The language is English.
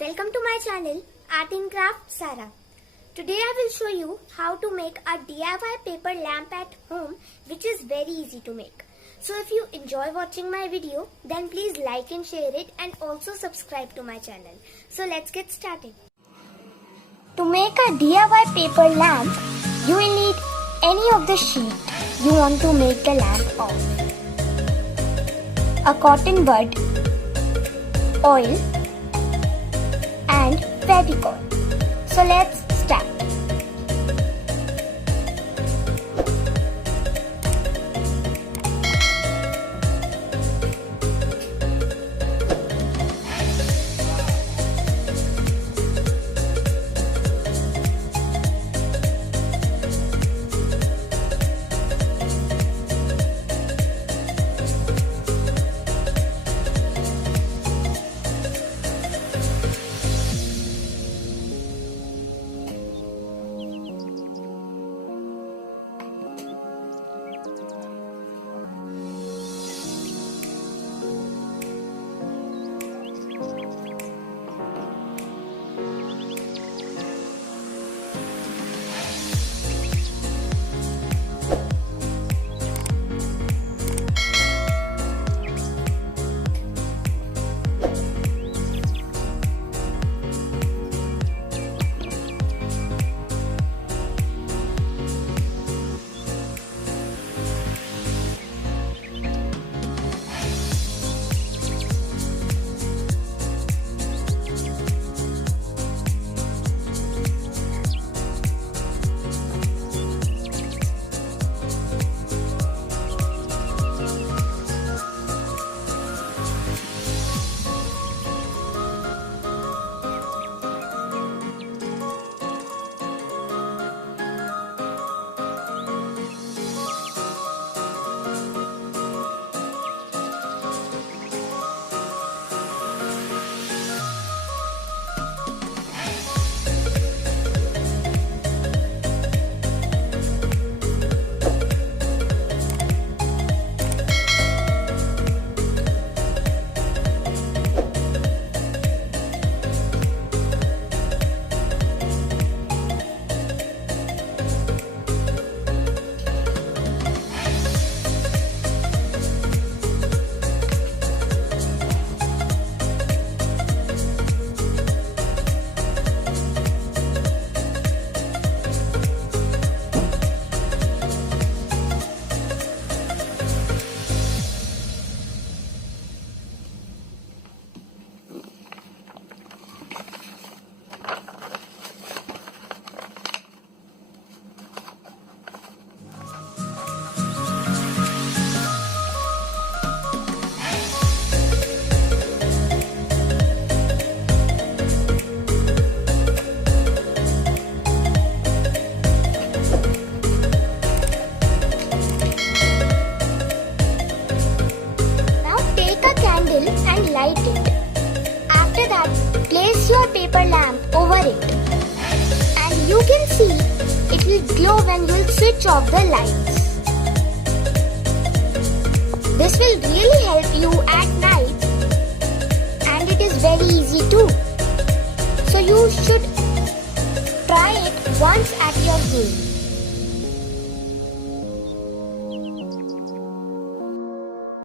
Welcome to my channel Art in Craft Sara. Today I will show you how to make a DIY paper lamp at home, which is very easy to make. So if you enjoy watching my video, then please like and share it and also subscribe to my channel. So let's get started. To make a DIY paper lamp, you will need any of the sheet you want to make the lamp of. A cotton bud, oil and Fevicol. So let's start. And light it. After that, place your paper lamp over it. And you can see it will glow when you will switch off the lights. This will really help you at night, and it is very easy too. So you should try it once at your home.